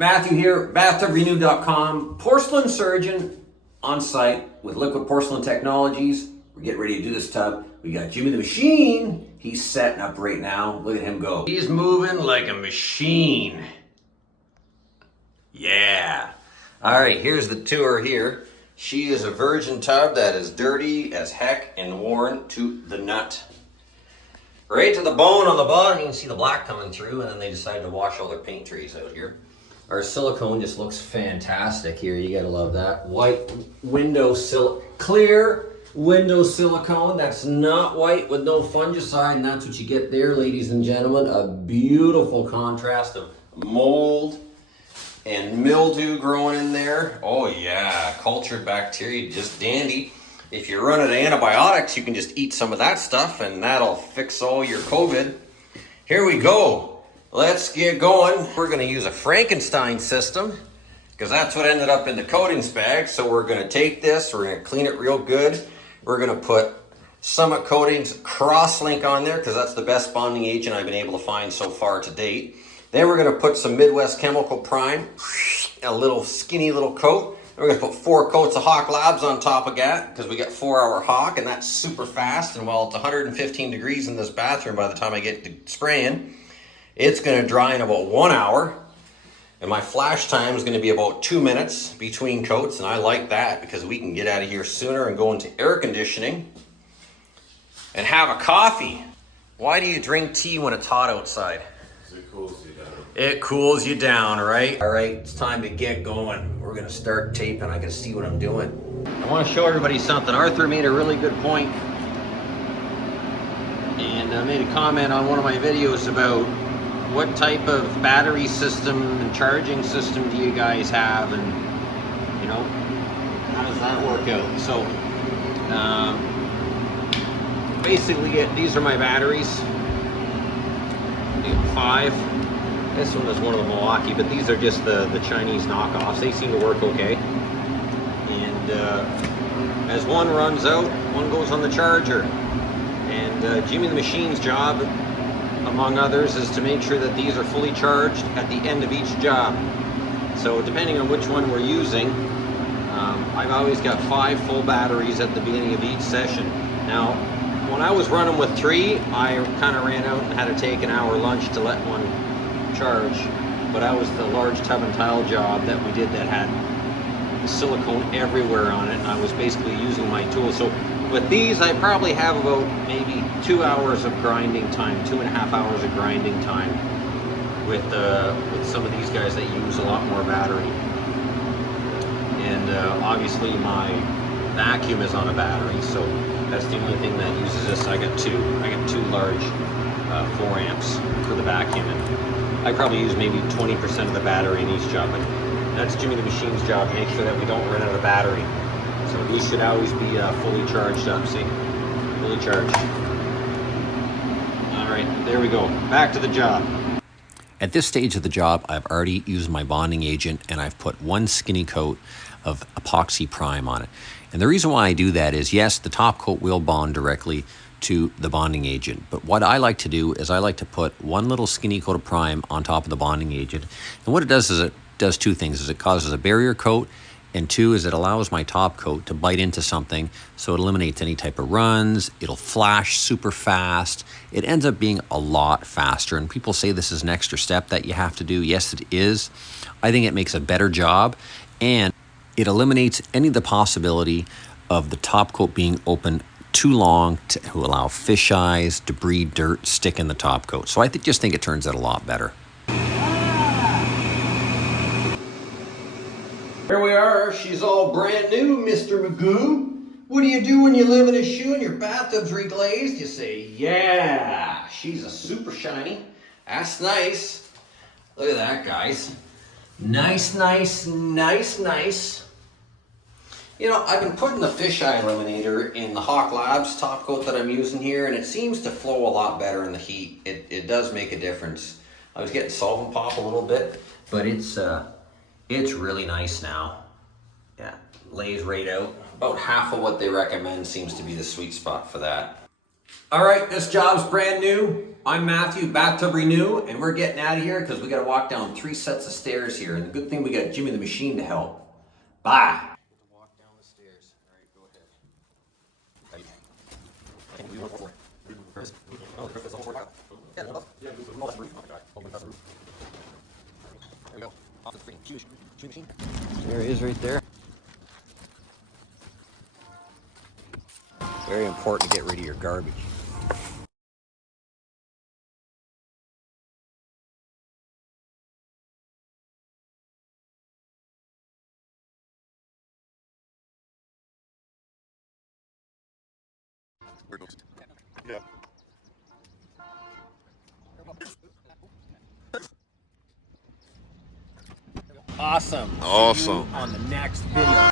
Matthew here, bathtubrenew.com, porcelain surgeon on site with Liquid Porcelain Technologies. We're getting ready to do this tub. We got Jimmy the Machine. He's setting up right now. Look at him go. He's moving like a machine. Yeah. All right, here's the tour here. She is a virgin tub that is dirty as heck and worn to the nut. Right to the bone on the bottom. You can see the black coming through, and then they decided to wash all their paint trays out here. Our silicone just looks fantastic here. You gotta love that. White window clear window silicone. That's not white with no fungicide, and that's what you get there, ladies and gentlemen. A beautiful contrast of mold and mildew growing in there. Oh yeah, cultured bacteria, just dandy. If you're running antibiotics, you can just eat some of that stuff and that'll fix all your COVID. Here we go. Let's get going. We're gonna use a Frankenstein system because that's what ended up in the coatings bag. So we're gonna take this, we're gonna clean it real good. We're gonna put Summit Coatings Crosslink on there because that's the best bonding agent I've been able to find so far to date. Then we're gonna put some Midwest Chemical Prime, a little skinny little coat. We're gonna put 4 coats of Hawk Labs on top of that because we got 4-hour Hawk and that's super fast. And while it's 115 degrees in this bathroom by the time I get to spraying, it's gonna dry in about 1 hour. And my flash time is gonna be about 2 minutes between coats. And I like that because we can get out of here sooner and go into air conditioning and have a coffee. Why do you drink tea when it's hot outside? It cools you down. It cools you down, right? All right, it's time to get going. We're gonna start taping. I can see what I'm doing. I wanna show everybody something. Arthur made a really good point and made a comment on one of my videos about what type of battery system and charging system do you guys have, and you know, how does that work out? So basically these are my batteries. 5. This one is one of the Milwaukee, but these are just the Chinese knockoffs. They seem to work okay. And as one runs out, one goes on the charger. And Jimmy the Machine's job, among others, is to make sure that these are fully charged at the end of each job. So depending on which one we're using, I've always got 5 full batteries at the beginning of each session. Now, when I was running with 3, I kind of ran out and had to take an hour lunch to let one charge. But I was the large tub and tile job that we did that had silicone everywhere on it, and I was basically using my tool. So with these, I probably have about maybe 2 hours of grinding time, 2.5 hours of grinding time with some of these guys that use a lot more battery. And obviously my vacuum is on a battery, so that's the only thing that uses this. I got two large 4 amps for the vacuum, and I probably use maybe 20% of the battery in each job. But that's Jimmy the Machine's job, make sure that we don't run out of battery. So these should always be fully charged up, see? Fully charged. All right, there we go. Back to the job. At this stage of the job, I've already used my bonding agent and I've put 1 skinny coat of epoxy prime on it. And the reason why I do that is, yes, the top coat will bond directly to the bonding agent. But what I like to do is I like to put 1 little skinny coat of prime on top of the bonding agent. And what it does is it does 2 things. Is it causes a barrier coat, and 2 is it allows my top coat to bite into something, so it eliminates any type of runs. It'll flash super fast. It ends up being a lot faster, and people say this is an extra step that you have to do. Yes, it is. I think it makes a better job, and it eliminates any of the possibility of the top coat being open too long to allow fish eyes, debris, dirt stick in the top coat. So I just think it turns out a lot better. Here we are. She's all brand new, Mr. Magoo. What do you do when you live in a shoe and your bathtub's reglazed? You say, yeah, she's a super shiny. That's nice. Look at that, guys. Nice, nice, nice, nice. You know, I've been putting the fisheye eliminator in the Hawk Labs top coat that I'm using here, and it seems to flow a lot better in the heat. It does make a difference. I was getting solvent pop a little bit, but it's really nice now. Yeah, lays right out. About half of what they recommend seems to be the sweet spot for that. All right, this job's brand new. I'm Matthew, Bathtub Renew, and we're getting out of here because we got to walk down 3 sets of stairs here. And the good thing we got Jimmy the Machine to help. Bye. Walk down the stairs. All right, go ahead. There he is right there. Very important to get rid of your garbage. Yeah. Awesome. Awesome. See you on the next video.